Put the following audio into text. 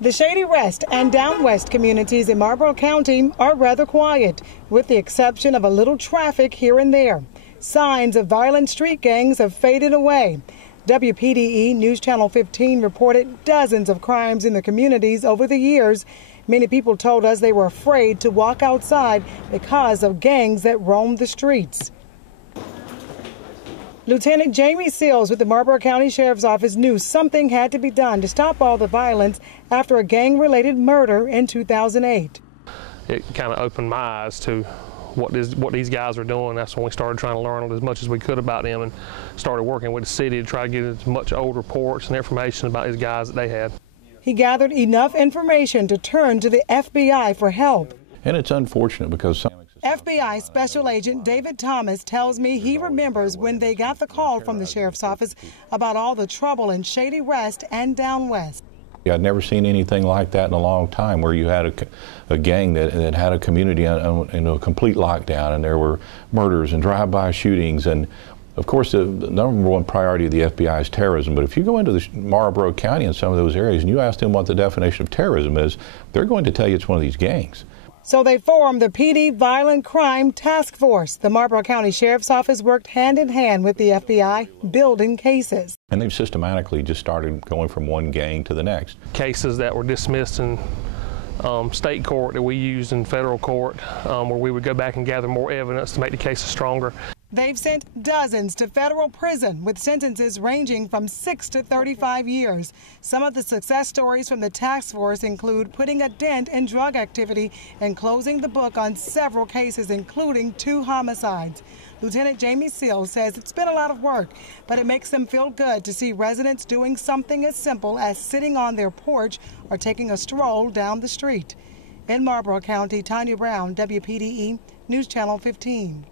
The Shady Rest and Down West communities in Marlboro County are rather quiet, with the exception of a little traffic here and there. Signs of violent street gangs have faded away. WPDE News Channel 15 reported dozens of crimes in the communities over the years. Many people told us they were afraid to walk outside because of gangs that roamed the streets. Lieutenant Jamie Seals with the Marlboro County Sheriff's Office knew something had to be done to stop all the violence after a gang-related murder in 2008. It kind of opened my eyes to what these guys are doing. That's when we started trying to learn as much as we could about them and started working with the city to try to get as much old reports and information about these guys that they had. He gathered enough information to turn to the FBI for help. And it's unfortunate because FBI Special Agent David Thomas tells me he remembers when they got the call from the Sheriff's Office about all the trouble in Shady Rest and Down West. I'd never seen anything like that in a long time, where you had a gang that had a community in a complete lockdown, and there were murders and drive-by shootings. And of course, the number one priority of the FBI is terrorism. But if you go into the Marlboro County and some of those areas and you ask them what the definition of terrorism is, they're going to tell you it's one of these gangs. So they formed the PD Violent Crime Task Force. The Marlboro County Sheriff's Office worked hand in hand with the FBI, building cases. And they've systematically just started going from one gang to the next. Cases that were dismissed in state court that we used in federal court, where we would go back and gather more evidence to make the cases stronger. They've sent dozens to federal prison with sentences ranging from 6 to 35 years. Some of the success stories from the task force include putting a dent in drug activity and closing the book on several cases, including 2 homicides. Lieutenant Jamie Seals says it's been a lot of work, but it makes them feel good to see residents doing something as simple as sitting on their porch or taking a stroll down the street. In Marlboro County, Tanya Brown, WPDE News Channel 15.